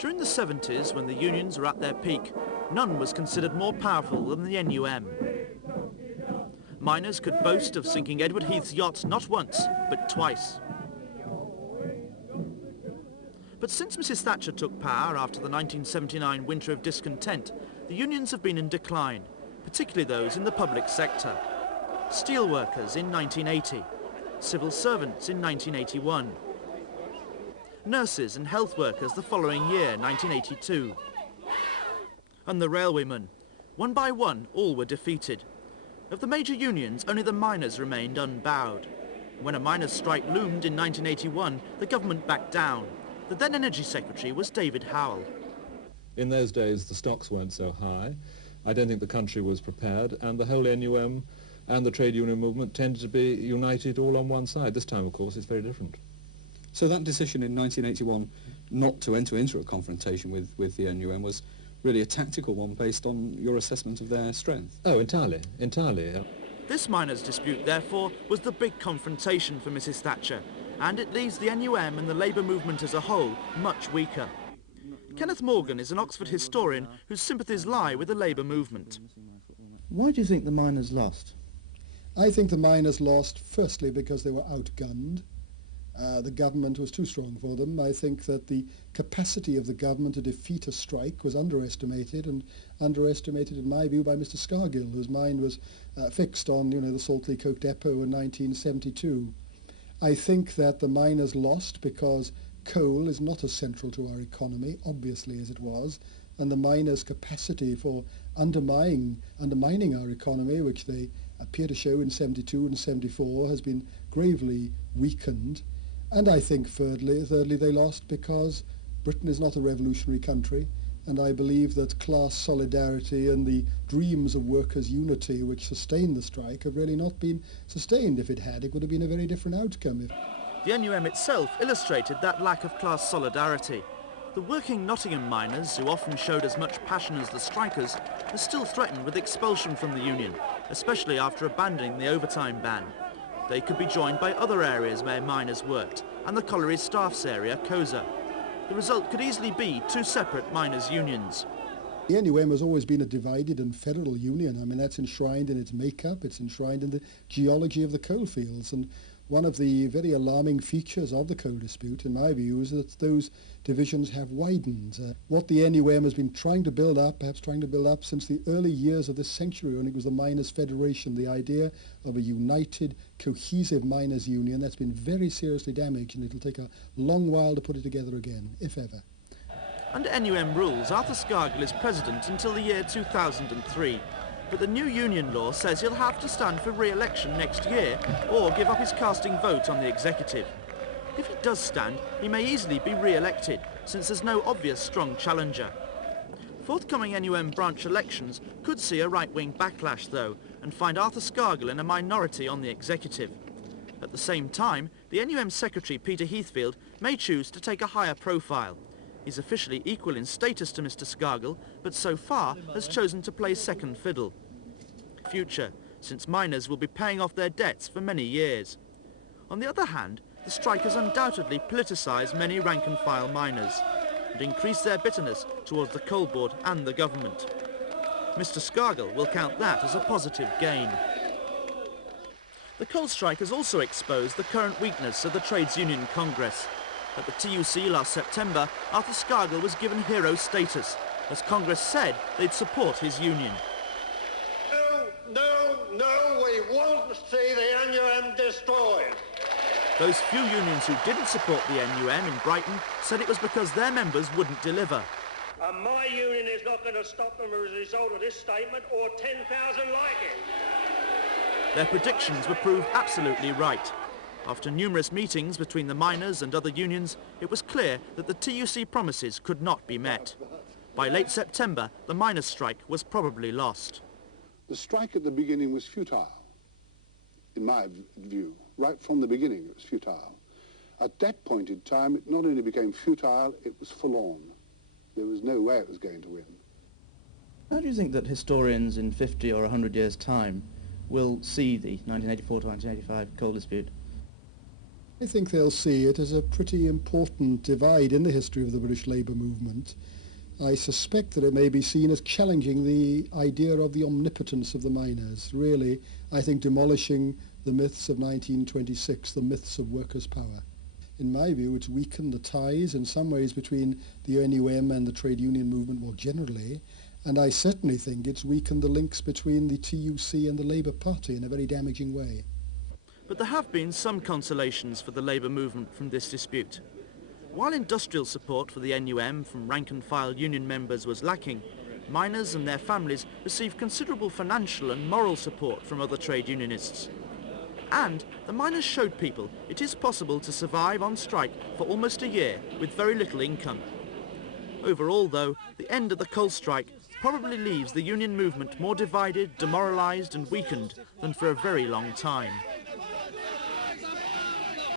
During the 70s, when the unions were at their peak, none was considered more powerful than the NUM. Miners could boast of sinking Edward Heath's yacht not once, but twice. But since Mrs Thatcher took power after the 1979 winter of discontent, the unions have been in decline, particularly those in the public sector. Steelworkers in 1980, civil servants in 1981, nurses and health workers the following year, 1982. And the railwaymen. One by one, all were defeated. Of the major unions, only the miners remained unbowed. When a miners' strike loomed in 1981, the government backed down. The then Energy Secretary was David Howell. In those days, the stocks weren't so high. I don't think the country was prepared, and the whole NUM and the trade union movement tended to be united all on one side. This time, of course, it's very different. So that decision in 1981 not to enter into a confrontation with the NUM was really a tactical one based on your assessment of their strength? Oh, entirely, entirely. This miners' dispute, therefore, was the big confrontation for Mrs Thatcher, and it leaves the NUM and the Labour movement as a whole much weaker. Kenneth Morgan is an Oxford historian whose sympathies lie with the Labour movement. Why do you think the miners lost? I think the miners lost, firstly, because they were outgunned. The government was too strong for them. I think that the capacity of the government to defeat a strike was underestimated, and underestimated, in my view, by Mr Scargill, whose mind was fixed on, the Saltley Coke Depot in 1972. I think that the miners lost because coal is not as central to our economy, obviously, as it was, and the miners' capacity for undermining our economy, which they appear to show in 72 and 74, has been gravely weakened. And I think, thirdly, they lost because Britain is not a revolutionary country, and I believe that class solidarity and the dreams of workers' unity which sustained the strike have really not been sustained. If it had, it would have been a very different outcome. The NUM itself illustrated that lack of class solidarity. The working Nottingham miners, who often showed as much passion as the strikers, are still threatened with expulsion from the union, especially after abandoning the overtime ban. They could be joined by other areas where miners worked, and the colliery staffs area, COSA. The result could easily be two separate miners' unions. The NUM has always been a divided and federal union. I mean, that's enshrined in its makeup, it's enshrined in the geology of the coalfields, and one of the very alarming features of the coal dispute, in my view, is that those divisions have widened. What the NUM has been trying to build up, perhaps trying to build up since the early years of this century, when it was the Miners' Federation, the idea of a united, cohesive miners' union, that's been very seriously damaged, and it'll take a long while to put it together again, if ever. Under NUM rules, Arthur Scargill is president until the year 2003. But the new union law says he'll have to stand for re-election next year or give up his casting vote on the executive. If he does stand, he may easily be re-elected, since there's no obvious strong challenger. Forthcoming NUM branch elections could see a right-wing backlash, though, and find Arthur Scargill in a minority on the executive. At the same time, the NUM secretary, Peter Heathfield, may choose to take a higher profile. He's officially equal in status to Mr Scargill, but so far has chosen to play second fiddle. Future, since miners will be paying off their debts for many years. On the other hand, the strike has undoubtedly politicised many rank-and-file miners and increased their bitterness towards the coal board and the government. Mr Scargill will count that as a positive gain. The coal strike has also exposed the current weakness of the Trades Union Congress. At the TUC last September, Arthur Scargill was given hero status, as Congress said they'd support his union. No, we won't see the NUM destroyed. Those few unions who didn't support the NUM in Brighton said it was because their members wouldn't deliver. And my union is not going to stop them as a result of this statement or 10,000 like it. Their predictions were proved absolutely right. After numerous meetings between the miners and other unions, it was clear that the TUC promises could not be met. By late September, the miners' strike was probably lost. The strike at the beginning was futile, in my view. Right from the beginning, it was futile. At that point in time, it not only became futile, it was forlorn. There was no way it was going to win. How do you think that historians in 50 or 100 years' time will see the 1984 to 1985 coal dispute? I think they'll see it as a pretty important divide in the history of the British labour movement. I suspect that it may be seen as challenging the idea of the omnipotence of the miners, really, I think, demolishing the myths of 1926, the myths of workers' power. In my view, it's weakened the ties in some ways between the NUM and the trade union movement more generally, and I certainly think it's weakened the links between the TUC and the Labour Party in a very damaging way. But there have been some consolations for the labour movement from this dispute. While industrial support for the NUM from rank-and-file union members was lacking, miners and their families received considerable financial and moral support from other trade unionists. And the miners showed people it is possible to survive on strike for almost a year with very little income. Overall, though, the end of the coal strike probably leaves the union movement more divided, demoralised and weakened than for a very long time.